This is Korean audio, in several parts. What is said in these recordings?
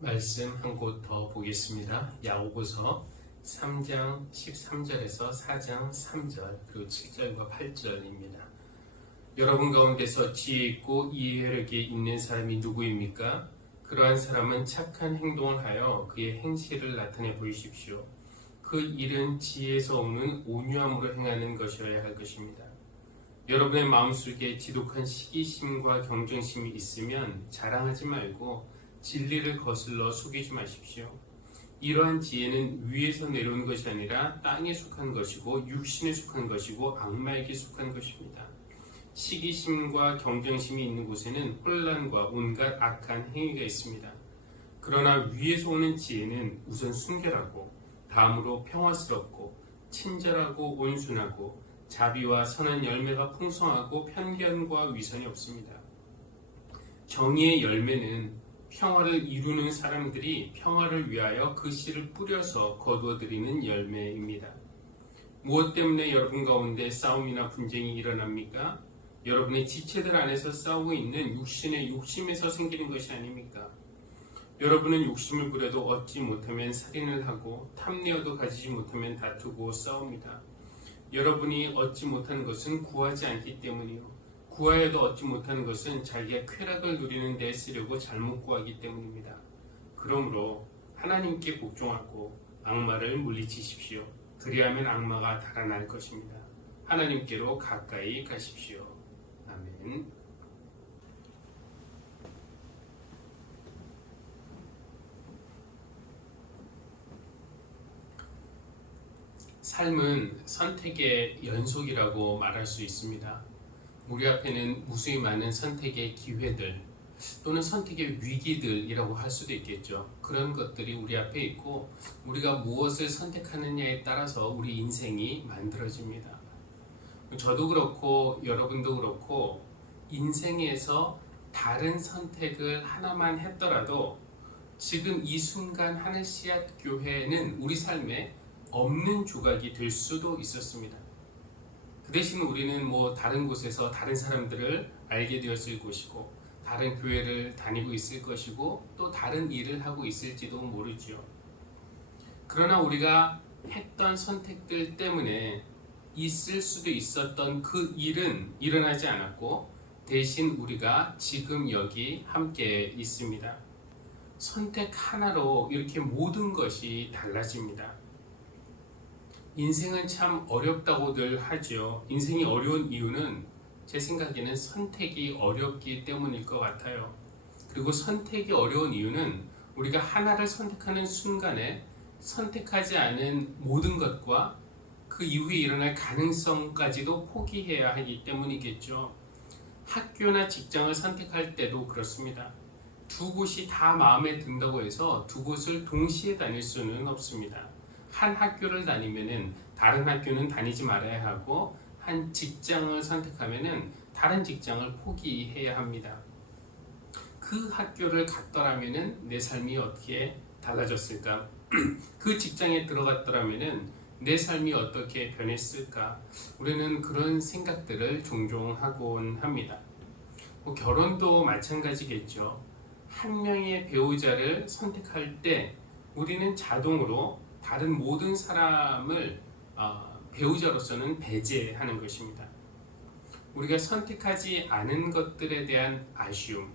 말씀 한 곳 더 보겠습니다. 야고보서 3장 13절에서 4장 3절 그리고 7절과 8절입니다. 여러분 가운데서 지혜 있고 이해력이 있는 사람이 누구입니까? 그러한 사람은 착한 행동을 하여 그의 행실을 나타내 보이십시오. 그 일은 지혜에서 오는 온유함으로 행하는 것이어야 할 것입니다. 여러분의 마음속에 지독한 시기심과 경쟁심이 있으면 자랑하지 말고 진리를 거슬러 속이지 마십시오. 이러한 지혜는 위에서 내려온 것이 아니라 땅에 속한 것이고 육신에 속한 것이고 악마에게 속한 것입니다. 시기심과 경쟁심이 있는 곳에는 혼란과 온갖 악한 행위가 있습니다. 그러나 위에서 오는 지혜는 우선 순결하고 다음으로 평화스럽고 친절하고 온순하고 자비와 선한 열매가 풍성하고 편견과 위선이 없습니다. 정의의 열매는 평화를 이루는 사람들이 평화를 위하여 그 씨를 뿌려서 거두어들이는 열매입니다. 무엇 때문에 여러분 가운데 싸움이나 분쟁이 일어납니까? 여러분의 지체들 안에서 싸우고 있는 육신의 욕심에서 생기는 것이 아닙니까? 여러분은 욕심을 부려도 얻지 못하면 살인을 하고 탐내어도 가지지 못하면 다투고 싸웁니다. 여러분이 얻지 못한 것은 구하지 않기 때문이요. 구하여도 얻지 못하는 것은 자기가 쾌락을 누리는 데 쓰려고 잘못 구하기 때문입니다. 그러므로 하나님께 복종하고 악마를 물리치십시오. 그리하면 악마가 달아날 것입니다. 하나님께로 가까이 가십시오. 아멘. 삶은 선택의 연속이라고 말할 수 있습니다. 우리 앞에는 무수히 많은 선택의 기회들 또는 선택의 위기들이라고 할 수도 있겠죠. 그런 것들이 우리 앞에 있고 우리가 무엇을 선택하느냐에 따라서 우리 인생이 만들어집니다. 저도 그렇고 여러분도 그렇고 인생에서 다른 선택을 하나만 했더라도 지금 이 순간 하늘 씨앗 교회는 우리 삶에 없는 조각이 될 수도 있었습니다. 그 대신 우리는 다른 곳에서 다른 사람들을 알게 되었을 것이고 다른 교회를 다니고 있을 것이고 또 다른 일을 하고 있을지도 모르죠. 그러나 우리가 했던 선택들 때문에 있을 수도 있었던 그 일은 일어나지 않았고 대신 우리가 지금 여기 함께 있습니다. 선택 하나로 이렇게 모든 것이 달라집니다. 인생은 참 어렵다고들 하죠. 인생이 어려운 이유는 제 생각에는 선택이 어렵기 때문일 것 같아요. 그리고 선택이 어려운 이유는 우리가 하나를 선택하는 순간에 선택하지 않은 모든 것과 그 이후에 일어날 가능성까지도 포기해야 하기 때문이겠죠. 학교나 직장을 선택할 때도 그렇습니다. 두 곳이 다 마음에 든다고 해서 두 곳을 동시에 다닐 수는 없습니다. 한 학교를 다니면은 다른 학교는 다니지 말아야 하고 한 직장을 선택하면은 다른 직장을 포기해야 합니다. 그 학교를 갔더라면은 내 삶이 어떻게 달라졌을까? 그 직장에 들어갔더라면은 내 삶이 어떻게 변했을까? 우리는 그런 생각들을 종종 하곤 합니다. 결혼도 마찬가지겠죠. 한 명의 배우자를 선택할 때 우리는 자동으로 다른 모든 사람을 배우자로서는 배제하는 것입니다. 우리가 선택하지 않은 것들에 대한 아쉬움,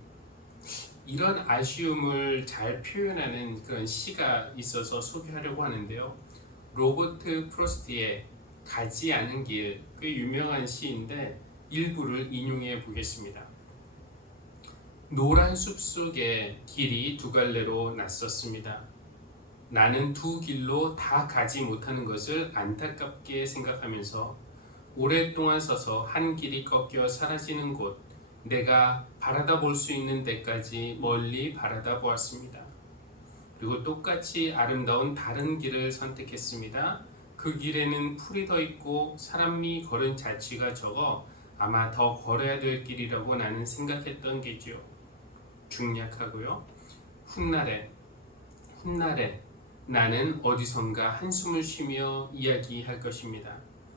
이런 아쉬움을 잘 표현하는 그런 시가 있어서 소개하려고 하는데요. 로버트 프로스트의 가지 않은 길, 꽤 유명한 시인데 일부를 인용해 보겠습니다. 노란 숲 속에 길이 두 갈래로 났었습니다. 나는 두 길로 다 가지 못하는 것을 안타깝게 생각하면서 오랫동안 서서 한 길이 꺾여 사라지는 곳, 내가 바라다 볼 수 있는 데까지 멀리 바라다 보았습니다. 그리고 똑같이 아름다운 다른 길을 선택했습니다. 그 길에는 풀이 더 있고 사람이 걸은 자취가 적어 아마 더 걸어야 될 길이라고 나는 생각했던 게죠. 중략하고요. 훗날에 나는 어디선가 한숨을 쉬며 이야기할 것입니다.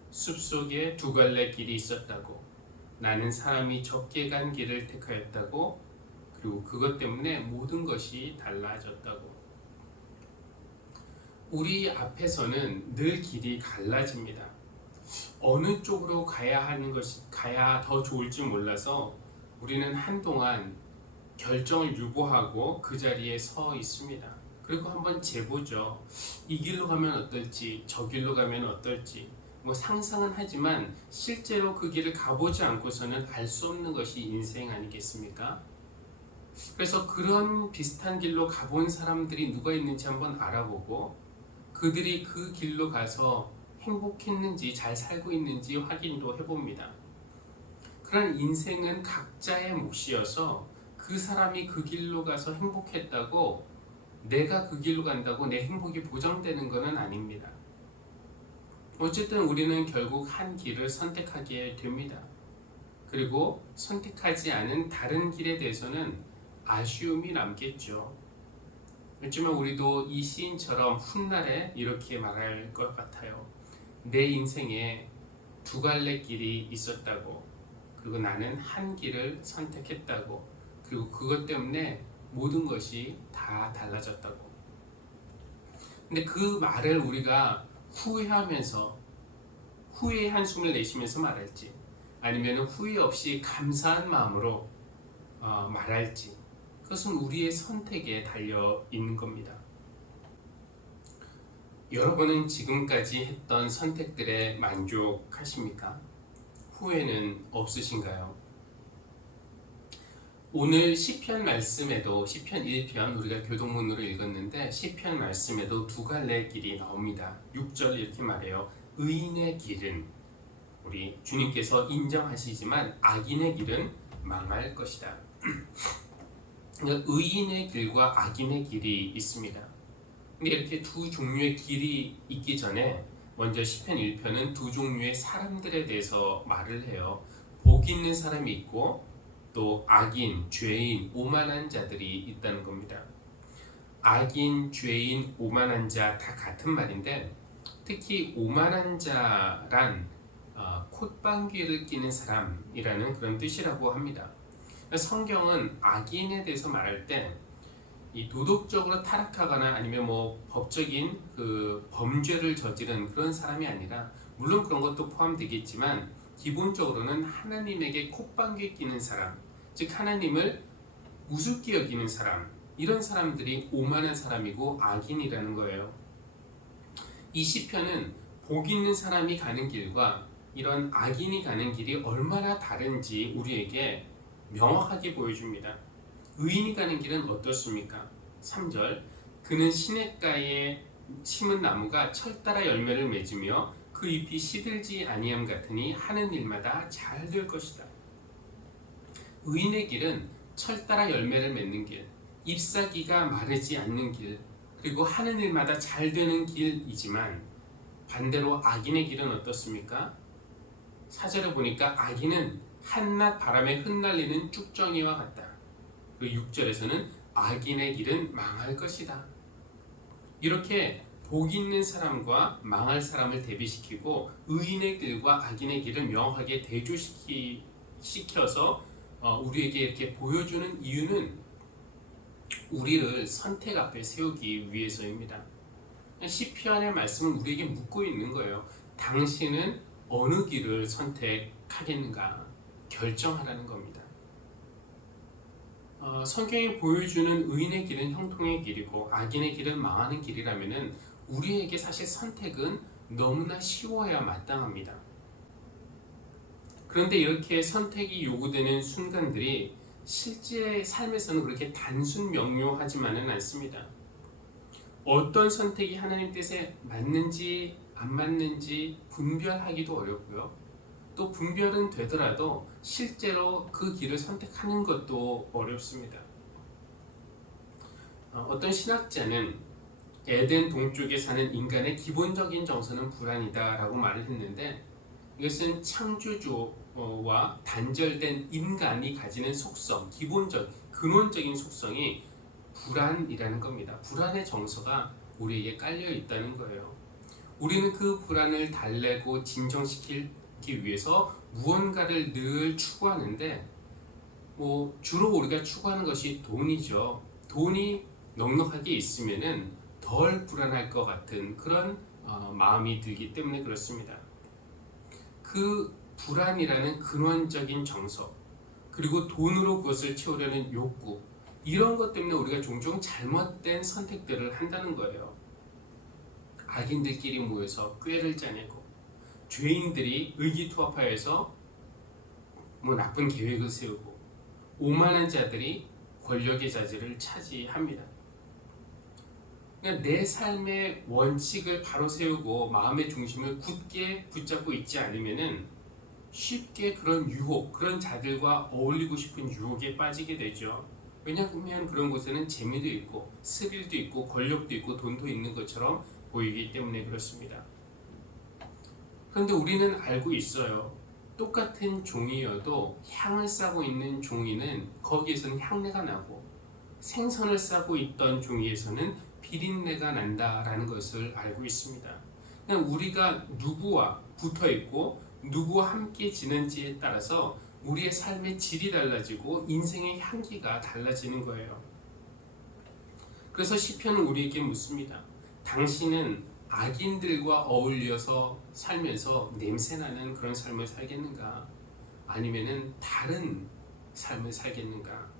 숲속에 두 갈래 길이 있었다고, 나는 사람이 적게 간 길을 택하였다고, 그리고 그것 때문에 모든 것이 달라졌다고. 우리 앞에서는 늘 길이 갈라집니다. 어느 쪽으로 가야 더 좋을지 몰라서 우리는 한동안 결정을 유보하고 그 자리에 서 있습니다. 그리고 한번 재보죠. 이 길로 가면 어떨지, 저 길로 가면 어떨지. 뭐 상상은 하지만 실제로 그 길을 가보지 않고서는 알 수 없는 것이 인생 아니겠습니까? 그래서 그런 비슷한 길로 가본 사람들이 누가 있는지 한번 알아보고 그들이 그 길로 가서 행복했는지 잘 살고 있는지 확인도 해봅니다. 그런 인생은 각자의 몫이어서 그 사람이 그 길로 가서 행복했다고 내가 그 길로 간다고 내 행복이 보장되는 것은 아닙니다. 어쨌든 우리는 결국 한 길을 선택하게 됩니다. 그리고 선택하지 않은 다른 길에 대해서는 아쉬움이 남겠죠. 그렇지만 우리도 이 시인처럼 훗날에 이렇게 말할 것 같아요. 내 인생에 두 갈래 길이 있었다고. 그리고 나는 한 길을 선택했다고. 그리고 그것 때문에 모든 것이 다 달라졌다고. 근데 그 말을 우리가 후회하면서 후회의 한숨을 내쉬면서 말할지 아니면 후회 없이 감사한 마음으로 말할지 그것은 우리의 선택에 달려 있는 겁니다. 여러분은 지금까지 했던 선택들에 만족하십니까? 후회는 없으신가요? 오늘 시편 말씀에도 시편 1편 우리가 교동문으로 읽었는데 시편 말씀에도 두 갈래 길이 나옵니다. 6절 이렇게 말해요. 의인의 길은 우리 주님께서 인정하시지만 악인의 길은 망할 것이다. 의인의 길과 악인의 길이 있습니다. 근데 이렇게 두 종류의 길이 있기 전에 먼저 시편 1편은 두 종류의 사람들에 대해서 말을 해요. 복 있는 사람이 있고 또 악인, 죄인, 오만한 자들이 있다는 겁니다. 악인, 죄인, 오만한 자 다 같은 말인데 특히 오만한 자란 콧방귀를 뀌는 사람이라는 그런 뜻이라고 합니다. 성경은 악인에 대해서 말할 때 이 도덕적으로 타락하거나 아니면 뭐 법적인 그 범죄를 저지른 그런 사람이 아니라 물론 그런 것도 포함되겠지만 기본적으로는 하나님에게 콧방귀 뀌는 사람, 즉 하나님을 우습게 여기는 사람, 이런 사람들이 오만한 사람이고 악인이라는 거예요. 이 시편은 복 있는 사람이 가는 길과 이런 악인이 가는 길이 얼마나 다른지 우리에게 명확하게 보여줍니다. 의인이 가는 길은 어떻습니까? 3절 그는 시냇가에 심은 나무가 철 따라 열매를 맺으며 그 잎이 시들지 아니함 같으니 하는 일마다 잘 될 것이다. 의인의 길은 철 따라 열매를 맺는 길, 잎사귀가 마르지 않는 길, 그리고 하는 일마다 잘 되는 길이지만 반대로 악인의 길은 어떻습니까? 4절에 보니까 악인은 한낮 바람에 흩날리는 쭉정이와 같다. 그리고 6절에서는 악인의 길은 망할 것이다. 이렇게 복 있는 사람과 망할 사람을 대비시키고 의인의 길과 악인의 길을 명확하게 대조시켜서 우리에게 이렇게 보여주는 이유는 우리를 선택 앞에 세우기 위해서입니다. 시편의 말씀은 우리에게 묻고 있는 거예요. 당신은 어느 길을 선택하겠는가 결정하라는 겁니다. 성경이 보여주는 의인의 길은 형통의 길이고 악인의 길은 망하는 길이라면 우리에게 사실 선택은 너무나 쉬워야 마땅합니다. 그런데 이렇게 선택이 요구되는 순간들이 실제 삶에서는 그렇게 단순 명료하지만은 않습니다. 어떤 선택이 하나님 뜻에 맞는지 안 맞는지 분별하기도 어렵고요. 또 분별은 되더라도 실제로 그 길을 선택하는 것도 어렵습니다. 어떤 신학자는 에덴 동쪽에 사는 인간의 기본적인 정서는 불안이다 라고 말을 했는데 이것은 창조주와 단절된 인간이 가지는 속성, 근원적인 속성이 불안이라는 겁니다. 불안의 정서가 우리에게 깔려 있다는 거예요. 우리는 그 불안을 달래고 진정시키기 위해서 무언가를 늘 추구하는데 주로 우리가 추구하는 것이 돈이죠. 돈이 넉넉하게 있으면은 덜 불안할 것 같은 그런 마음이 들기 때문에 그렇습니다. 그 불안이라는 근원적인 정서, 그리고 돈으로 그것을 채우려는 욕구, 이런 것 때문에 우리가 종종 잘못된 선택들을 한다는 거예요. 악인들끼리 모여서 꾀를 짜내고, 죄인들이 의기투합하여서 나쁜 계획을 세우고, 오만한 자들이 권력의 자질을 차지합니다. 그러니까 내 삶의 원칙을 바로 세우고 마음의 중심을 굳게 붙잡고 있지 않으면은 쉽게 그런 유혹, 그런 자들과 어울리고 싶은 유혹에 빠지게 되죠. 왜냐하면 그런 곳에는 재미도 있고 스릴도 있고 권력도 있고 돈도 있는 것처럼 보이기 때문에 그렇습니다. 그런데 우리는 알고 있어요. 똑같은 종이여도 향을 싸고 있는 종이는 거기에서는 향내가 나고, 생선을 싸고 있던 종이에서는 비린내가 난다라는 것을 알고 있습니다. 그냥 우리가 누구와 붙어 있고 누구와 함께 지낸지에 따라서 우리의 삶의 질이 달라지고 인생의 향기가 달라지는 거예요. 그래서 시편은 우리에게 묻습니다. 당신은 악인들과 어울려서 살면서 냄새나는 그런 삶을 살겠는가? 아니면은 다른 삶을 살겠는가?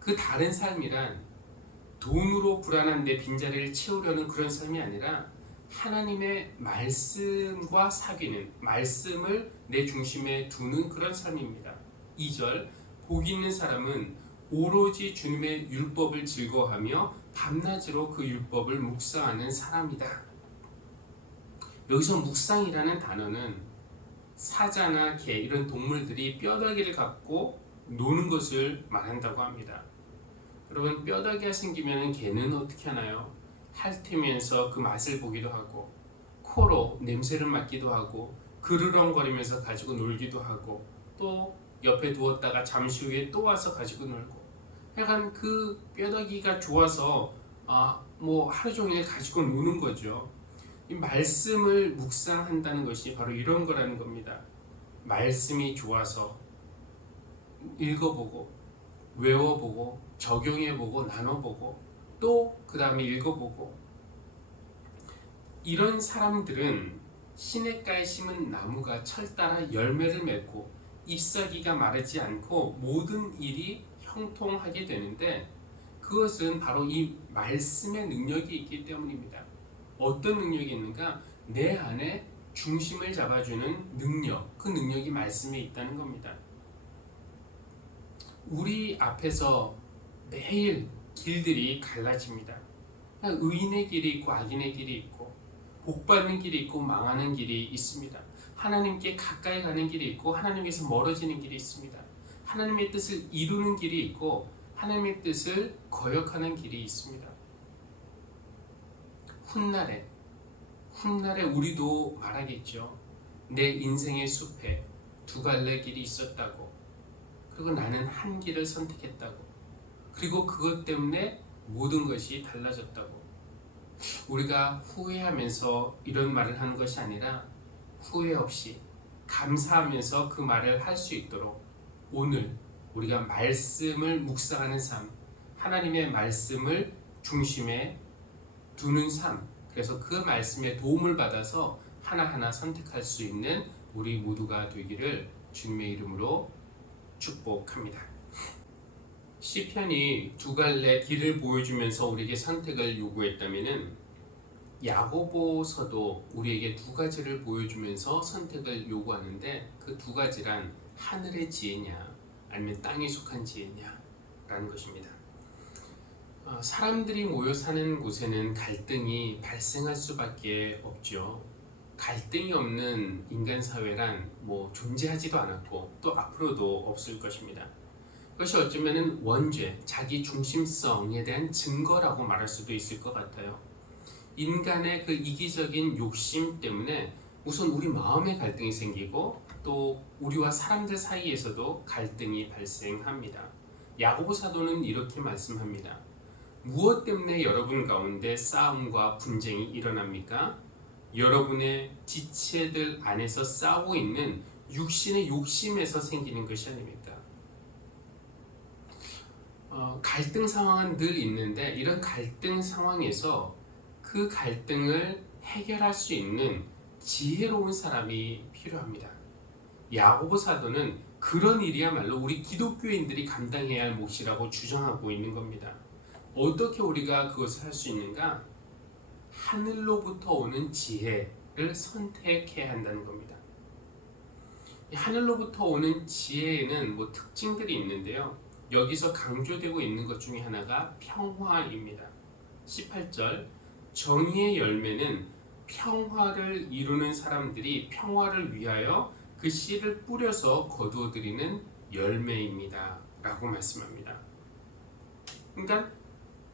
그 다른 삶이란 돈으로 불안한 내 빈자리를 채우려는 그런 삶이 아니라 하나님의 말씀과 사귀는, 말씀을 내 중심에 두는 그런 삶입니다. 2절, 복 있는 사람은 오로지 주님의 율법을 즐거워하며 밤낮으로 그 율법을 묵상하는 사람이다. 여기서 묵상이라는 단어는 사자나 개, 이런 동물들이 뼈다귀를 갖고 노는 것을 말한다고 합니다. 여러분, 뼈다귀가 생기면 개는 어떻게 하나요? 핥으면서 그 맛을 보기도 하고, 코로 냄새를 맡기도 하고, 그르렁거리면서 가지고 놀기도 하고, 또 옆에 두었다가 잠시 후에 또 와서 가지고 놀고, 약간 그 뼈다귀가 좋아서 하루 종일 가지고 노는 거죠. 이 말씀을 묵상한다는 것이 바로 이런 거라는 겁니다. 말씀이 좋아서 읽어보고, 외워보고, 적용해보고, 나눠보고, 또 그 다음에 읽어보고, 이런 사람들은 시냇가에 심은 나무가 철 따라 열매를 맺고 잎사귀가 마르지 않고 모든 일이 형통하게 되는데, 그것은 바로 이 말씀의 능력이 있기 때문입니다. 어떤 능력이 있는가? 내 안에 중심을 잡아주는 능력, 그 능력이 말씀에 있다는 겁니다. 우리 앞에서 매일 길들이 갈라집니다. 의인의 길이 있고 악인의 길이 있고, 복받는 길이 있고 망하는 길이 있습니다. 하나님께 가까이 가는 길이 있고 하나님께서 멀어지는 길이 있습니다. 하나님의 뜻을 이루는 길이 있고 하나님의 뜻을 거역하는 길이 있습니다. 훗날에 우리도 말하겠죠. 내 인생의 숲에 두 갈래 길이 있었다고. 그리고 나는 한 길을 선택했다고. 그리고 그것 때문에 모든 것이 달라졌다고. 우리가 후회하면서 이런 말을 하는 것이 아니라 후회 없이 감사하면서 그 말을 할 수 있도록 오늘 우리가 말씀을 묵상하는 삶, 하나님의 말씀을 중심에 두는 삶, 그래서 그 말씀에 도움을 받아서 하나하나 선택할 수 있는 우리 모두가 되기를 주님의 이름으로 축복합니다. 시편이 두 갈래 길을 보여주면서 우리에게 선택을 요구했다면은 야고보서도 우리에게 두 가지를 보여주면서 선택을 요구하는데, 그 두 가지란 하늘의 지혜냐 아니면 땅에 속한 지혜냐 라는 것입니다. 사람들이 모여 사는 곳에는 갈등이 발생할 수밖에 없죠. 갈등이 없는 인간 사회란 존재하지도 않았고 또 앞으로도 없을 것입니다. 그것이 어쩌면 원죄, 자기 중심성에 대한 증거라고 말할 수도 있을 것 같아요. 인간의 그 이기적인 욕심 때문에 우선 우리 마음에 갈등이 생기고 또 우리와 사람들 사이에서도 갈등이 발생합니다. 야고보 사도는 이렇게 말씀합니다. 무엇 때문에 여러분 가운데 싸움과 분쟁이 일어납니까? 여러분의 지체들 안에서 싸우고 있는 육신의 욕심에서 생기는 것이 아닙니까? 갈등 상황은 늘 있는데 이런 갈등 상황에서 그 갈등을 해결할 수 있는 지혜로운 사람이 필요합니다. 야고보 사도는 그런 일이야말로 우리 기독교인들이 감당해야 할 몫이라고 주장하고 있는 겁니다. 어떻게 우리가 그것을 할 수 있는가? 하늘로부터 오는 지혜를 선택해야 한다는 겁니다. 하늘로부터 오는 지혜에는 특징들이 있는데요. 여기서 강조되고 있는 것 중에 하나가 평화입니다. 18절, 정의의 열매는 평화를 이루는 사람들이 평화를 위하여 그 씨를 뿌려서 거두어들이는 열매입니다 라고 말씀합니다. 그러니까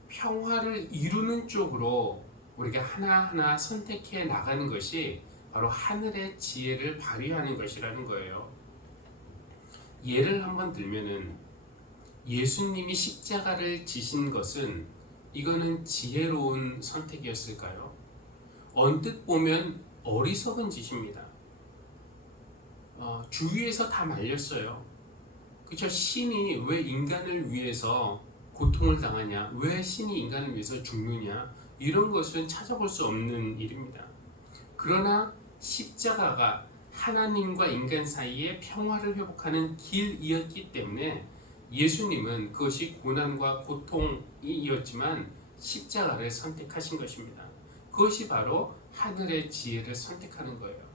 평화를 이루는 쪽으로 우리가 하나하나 선택해 나가는 것이 바로 하늘의 지혜를 발휘하는 것이라는 거예요. 예를 한번 들면은 예수님이 십자가를 지신 것은 이거는 지혜로운 선택이었을까요? 언뜻 보면 어리석은 짓입니다. 주위에서 다 말렸어요. 그렇죠? 신이 왜 인간을 위해서 고통을 당하냐? 왜 신이 인간을 위해서 죽느냐? 이런 것은 찾아볼 수 없는 일입니다. 그러나 십자가가 하나님과 인간 사이의 평화를 회복하는 길이었기 때문에 예수님은 그것이 고난과 고통이었지만 십자가를 선택하신 것입니다. 그것이 바로 하늘의 지혜를 선택하는 거예요.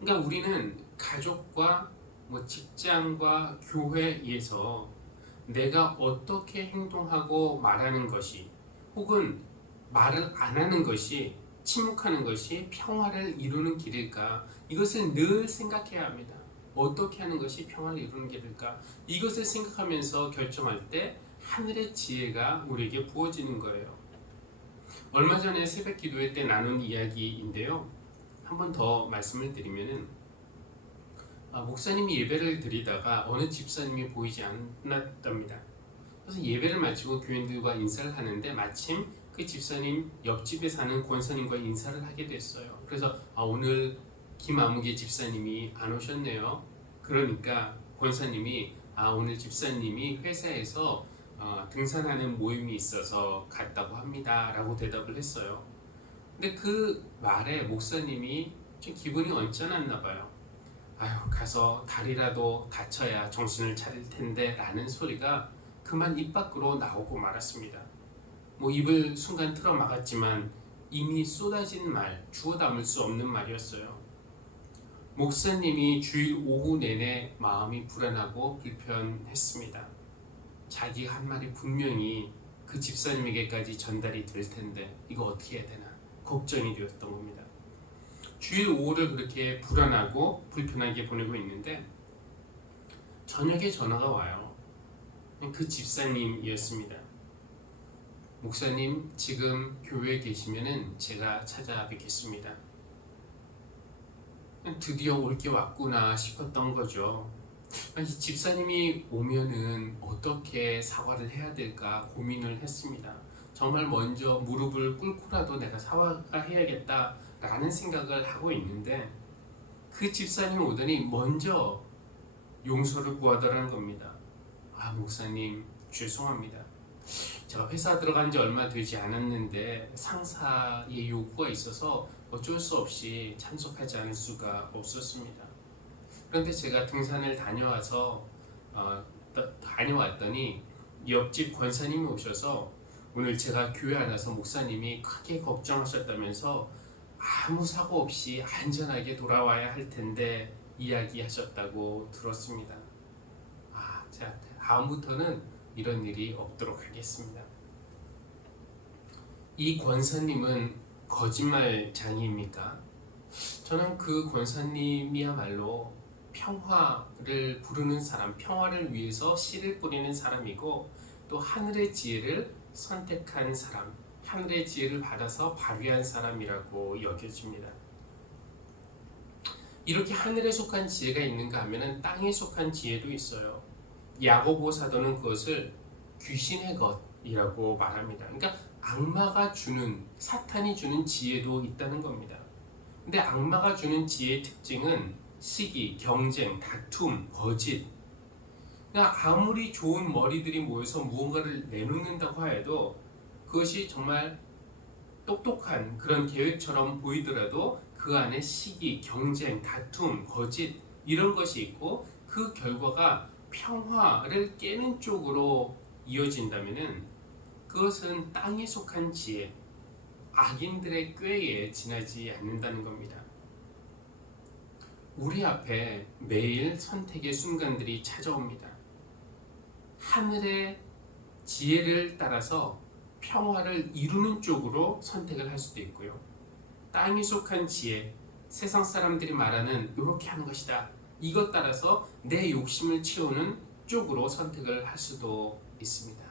그러니까 우리는 가족과 직장과 교회에서 내가 어떻게 행동하고 말하는 것이 혹은 말을 안 하는 것이 침묵하는 것이 평화를 이루는 길일까? 이것을 늘 생각해야 합니다. 어떻게 하는 것이 평화를 이루는 길일까? 이것을 생각하면서 결정할 때 하늘의 지혜가 우리에게 부어지는 거예요. 얼마 전에 새벽 기도회 때 나눈 이야기인데요. 한 번 더 말씀을 드리면은 목사님이 예배를 드리다가 어느 집사님이 보이지 않았답니다. 그래서 예배를 마치고 교인들과 인사를 하는데 마침 그 집사님 옆집에 사는 권사님과 인사를 하게 됐어요. 그래서 오늘 김아무개 집사님이 안 오셨네요. 그러니까 권사님이 오늘 집사님이 회사에서 등산하는 모임이 있어서 갔다고 합니다 라고 대답을 했어요. 근데 그 말에 목사님이 좀 기분이 언짢았나 봐요. 가서 다리라도 다쳐야 정신을 차릴 텐데 라는 소리가 그만 입 밖으로 나오고 말았습니다. 입을 순간 틀어 막았지만 이미 쏟아진 말, 주워 담을 수 없는 말이었어요. 목사님이 주일 오후 내내 마음이 불안하고 불편했습니다. 자기 한 말이 분명히 그 집사님에게까지 전달이 될 텐데 이거 어떻게 해야 되나 걱정이 되었던 겁니다. 주일 오후를 그렇게 불안하고 불편하게 보내고 있는데 저녁에 전화가 와요. 그 집사님이었습니다. 목사님 지금 교회에 계시면은 제가 찾아뵙겠습니다. 드디어 올 게 왔구나 싶었던 거죠. 이 집사님이 오면은 어떻게 사과를 해야 될까 고민을 했습니다. 정말 먼저 무릎을 꿇고라도 내가 사과해야겠다 라는 생각을 하고 있는데 그 집사님이 오더니 먼저 용서를 구하더라는 겁니다. 목사님 죄송합니다. 제가 회사 들어간 지 얼마 되지 않았는데 상사의 요구가 있어서 어쩔 수 없이 참석하지 않을 수가 없었습니다. 그런데 제가 등산을 다녀왔더니 옆집 권사님이 오셔서 오늘 제가 교회 안 와서 목사님이 크게 걱정하셨다면서 아무 사고 없이 안전하게 돌아와야 할 텐데 이야기하셨다고 들었습니다. 자, 다음부터는 이런 일이 없도록 하겠습니다. 이 권사님은 거짓말장이입니까? 저는 그 권사님이야말로 평화를 부르는 사람, 평화를 위해서 씨를 뿌리는 사람이고 또 하늘의 지혜를 선택한 사람, 하늘의 지혜를 받아서 발휘한 사람이라고 여겨집니다. 이렇게 하늘에 속한 지혜가 있는가 하면 땅에 속한 지혜도 있어요. 야고보 사도는 그것을 귀신의 것이라고 말합니다. 그러니까 악마가 주는, 사탄이 주는 지혜도 있다는 겁니다. 근데 악마가 주는 지혜의 특징은 시기, 경쟁, 다툼, 거짓. 아무리 좋은 머리들이 모여서 무언가를 내놓는다고 하여도 그것이 정말 똑똑한 그런 계획처럼 보이더라도 그 안에 시기, 경쟁, 다툼, 거짓 이런 것이 있고 그 결과가 평화를 깨는 쪽으로 이어진다면은 그것은 땅에 속한 지혜, 악인들의 꾀에 지나지 않는다는 겁니다. 우리 앞에 매일 선택의 순간들이 찾아옵니다. 하늘의 지혜를 따라서 평화를 이루는 쪽으로 선택을 할 수도 있고요. 땅에 속한 지혜, 세상 사람들이 말하는 이렇게 하는 것이다. 이것 따라서 내 욕심을 채우는 쪽으로 선택을 할 수도 있습니다.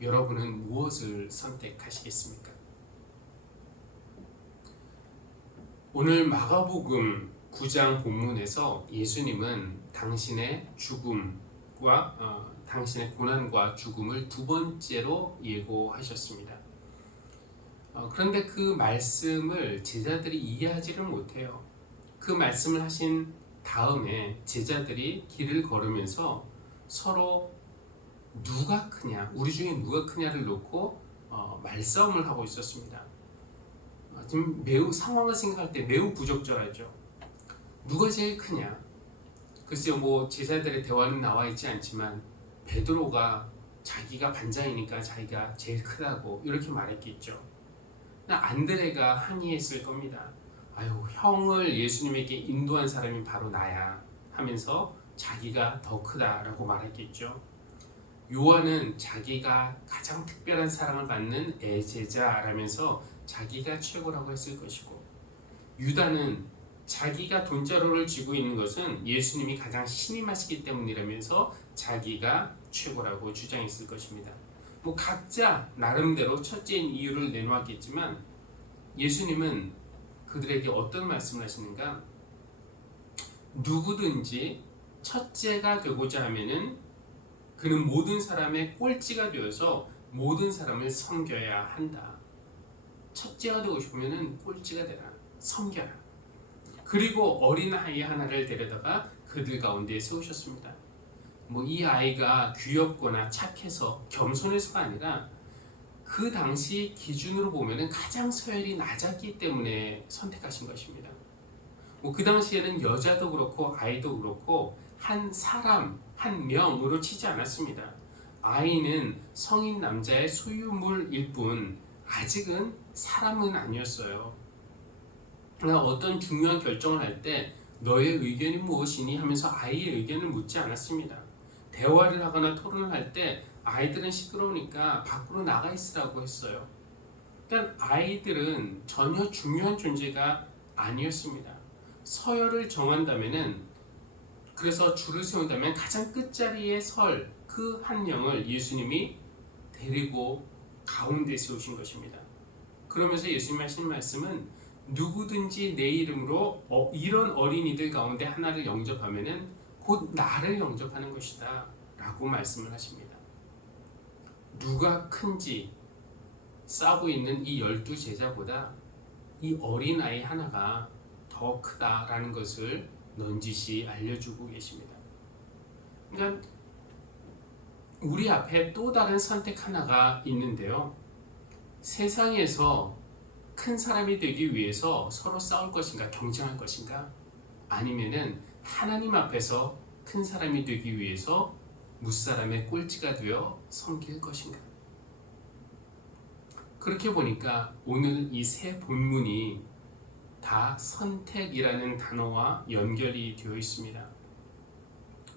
여러분은 무엇을 선택하시겠습니까? 오늘 마가복음 9장 본문에서 예수님은 당신의 죽음과 당신의 고난과 죽음을 두 번째로 예고하셨습니다. 그런데 그 말씀을 제자들이 이해하지를 못해요. 그 말씀을 하신 다음에 제자들이 길을 걸으면서 서로 누가 크냐, 우리 중에 누가 크냐를 놓고 말싸움을 하고 있었습니다. 지금 매우 상황을 생각할 때 매우 부적절하죠. 누가 제일 크냐? 글쎄요, 뭐 제자들의 대화는 나와 있지 않지만 베드로가 자기가 반장이니까 자기가 제일 크다고 이렇게 말했겠죠. 안드레가 항의했을 겁니다. 아유, 형을 예수님에게 인도한 사람이 바로 나야 하면서 자기가 더 크다라고 말했겠죠. 요한은 자기가 가장 특별한 사랑을 받는 애제자라면서 자기가 최고라고 했을 것이고, 유다는 자기가 돈자루를 쥐고 있는 것은 예수님이 가장 신임하시기 때문이라면서 자기가 최고라고 주장했을 것입니다. 뭐 각자 나름대로 첫째인 이유를 내놓았겠지만 예수님은 그들에게 어떤 말씀을 하시는가? 누구든지 첫째가 되고자 하면은 그는 모든 사람의 꼴찌가 되어서 모든 사람을 섬겨야 한다. 첫째가 되고 싶으면은 꼴찌가 되라. 섬겨라. 그리고 어린아이 하나를 데려다가 그들 가운데 세우셨습니다. 뭐 이 아이가 귀엽거나 착해서 겸손해서가 아니라 그 당시 기준으로 보면은 가장 서열이 낮았기 때문에 선택하신 것입니다. 뭐 그 당시에는 여자도 그렇고 아이도 그렇고 한 사람, 한 명으로 치지 않았습니다. 아이는 성인 남자의 소유물일 뿐 아직은 사람은 아니었어요. 그러나 어떤 중요한 결정을 할 때 너의 의견이 무엇이니 하면서 아이의 의견을 묻지 않았습니다. 대화를 하거나 토론을 할 때 아이들은 시끄러우니까 밖으로 나가 있으라고 했어요. 일단 아이들은 전혀 중요한 존재가 아니었습니다. 서열을 정한다면은, 그래서 줄을 세운다면 가장 끝자리에 설 그 한 명을 예수님이 데리고 가운데 세우신 것입니다. 그러면서 예수님이 하신 말씀은 누구든지 내 이름으로 이런 어린이들 가운데 하나를 영접하면은 곧 나를 영접하는 것이다 라고 말씀을 하십니다. 누가 큰지 싸고 있는 이 12제자보다 이 어린아이 하나가 더 크다라는 것을 넌지시 알려주고 계십니다. 그러니까 우리 앞에 또 다른 선택 하나가 있는데요. 세상에서 큰 사람이 되기 위해서 서로 싸울 것인가, 경쟁할 것인가? 아니면은 하나님 앞에서 큰 사람이 되기 위해서 무사람의 꼴찌가 되어 섬길 것인가? 그렇게 보니까 오늘 이 세 본문이 다 선택이라는 단어와 연결이 되어 있습니다.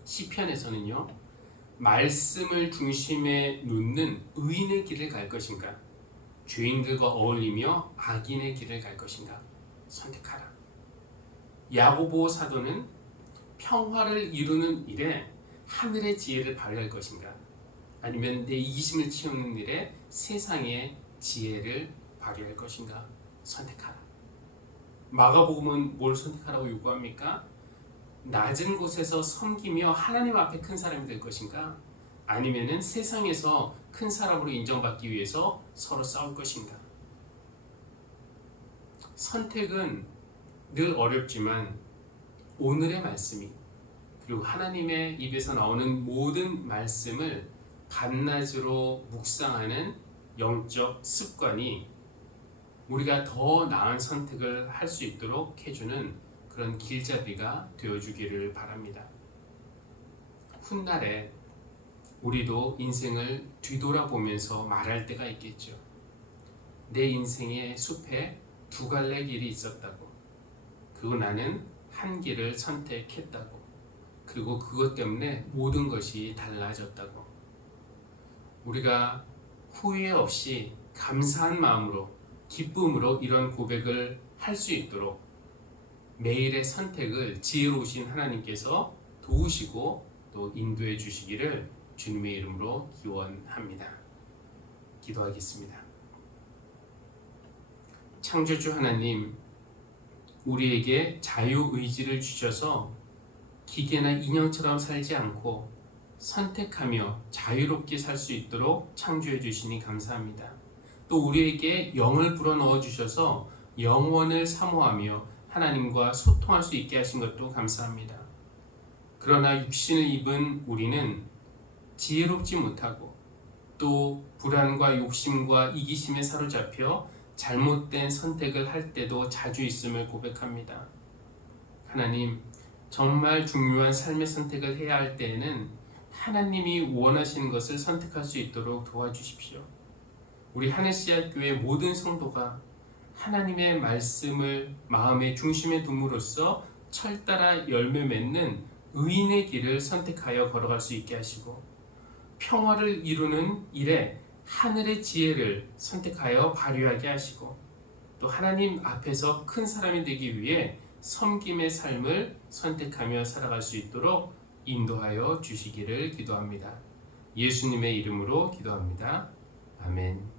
시편에서는요, 말씀을 중심에 놓는 의인의 길을 갈 것인가? 죄인들과 어울리며 악인의 길을 갈 것인가? 선택하라. 야고보 사도는 평화를 이루는 일에 하늘의 지혜를 발휘할 것인가? 아니면 내 이기심을 채우는 일에 세상의 지혜를 발휘할 것인가? 선택하라. 마가복음은 뭘 선택하라고 요구합니까? 낮은 곳에서 섬기며 하나님 앞에 큰 사람이 될 것인가? 아니면은 세상에서 큰 사람으로 인정받기 위해서 서로 싸울 것인가? 선택은 늘 어렵지만 오늘의 말씀이, 그리고 하나님의 입에서 나오는 모든 말씀을 밤낮으로 묵상하는 영적 습관이 우리가 더 나은 선택을 할 수 있도록 해주는 그런 길잡이가 되어주기를 바랍니다. 훗날에 우리도 인생을 뒤돌아보면서 말할 때가 있겠죠. 내 인생의 숲에 두 갈래 길이 있었다고. 그리고 나는 한 길을 선택했다고. 그리고 그것 때문에 모든 것이 달라졌다고. 우리가 후회 없이 감사한 마음으로 기쁨으로 이런 고백을 할 수 있도록 매일의 선택을 지혜로우신 하나님께서 도우시고 또 인도해 주시기를 주님의 이름으로 기원합니다. 기도하겠습니다. 창조주 하나님, 우리에게 자유의지를 주셔서 기계나 인형처럼 살지 않고 선택하며 자유롭게 살 수 있도록 창조해 주시니 감사합니다. 또 우리에게 영을 불어넣어 주셔서 영원을 사모하며 하나님과 소통할 수 있게 하신 것도 감사합니다. 그러나 육신을 입은 우리는 지혜롭지 못하고 또 불안과 욕심과 이기심에 사로잡혀 잘못된 선택을 할 때도 자주 있음을 고백합니다. 하나님, 정말 중요한 삶의 선택을 해야 할 때에는 하나님이 원하시는 것을 선택할 수 있도록 도와주십시오. 우리 하늘씨앗 교회 모든 성도가 하나님의 말씀을 마음의 중심에 둠으로써 철따라 열매 맺는 의인의 길을 선택하여 걸어갈 수 있게 하시고 평화를 이루는 일에 하늘의 지혜를 선택하여 발휘하게 하시고 또 하나님 앞에서 큰 사람이 되기 위해 섬김의 삶을 선택하며 살아갈 수 있도록 인도하여 주시기를 기도합니다. 예수님의 이름으로 기도합니다. 아멘.